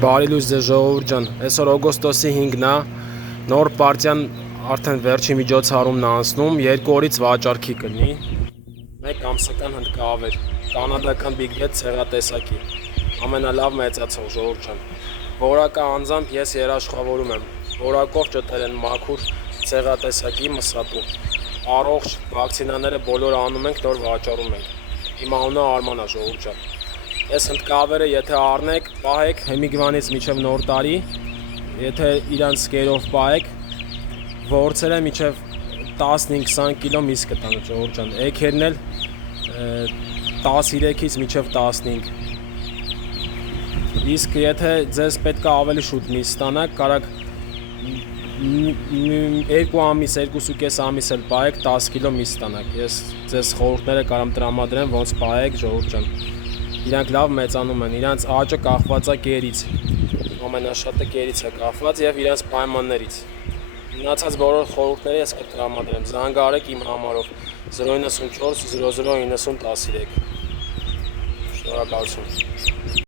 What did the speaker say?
Բարի լույս ձեզ ժողովուրդ ջան, այսօր օգոստոսի 5-ն է, նոր պարտիան արդեն վերջի միջոցառումն է անցնում, 2 օրից վաճառքի կլինի, 1 ամսական հնդկավեր, կանադական Big Red ցեղատեսակի, ամենալավ մեծացող ժողովուրդ ջան, որակը անձամբ ես երաշխավորում եմ, որակով ճտել են մաքուր ցեղատեսակի մսատու, առողջ վակցինաները բոլոր անում ենք, նոր վաճառում ենք, իմ անունը Արման է ժողովուրդ ջան։ Այս հնդկավերը եթե առնեք, պահեք հիմիկվանից մինչև նոր տարի, եթե իրանց կերով պահեք, որցերը մինչև 15-20 կիլո միս կտան ժողովուրդ ջան, էգերն էլ 13-ից մինչև 15։ Իսկ եթե ձեզ պետք է ավելի շուտ միս ստանաք, կարաք 2 ամիս, 2.5 ամիս էլ պահեք, 10 կիլո միս ստանաք։ Ես ձեզ խորհուրդները կարամ տրամադրեմ, ոնց պահեք ժողովուրդ ջան։ Իրանք լավ մեծանում են, իրանց աճը կախված է կերից, ամենաշատը կերից է կախված եւ իրանց պայմաններից։ Մնացած բոլոր խորհուրդները ես կտրամադրեմ, զանգահարեք իմ համարով 094 00 90 13։ Շնորհակալություն։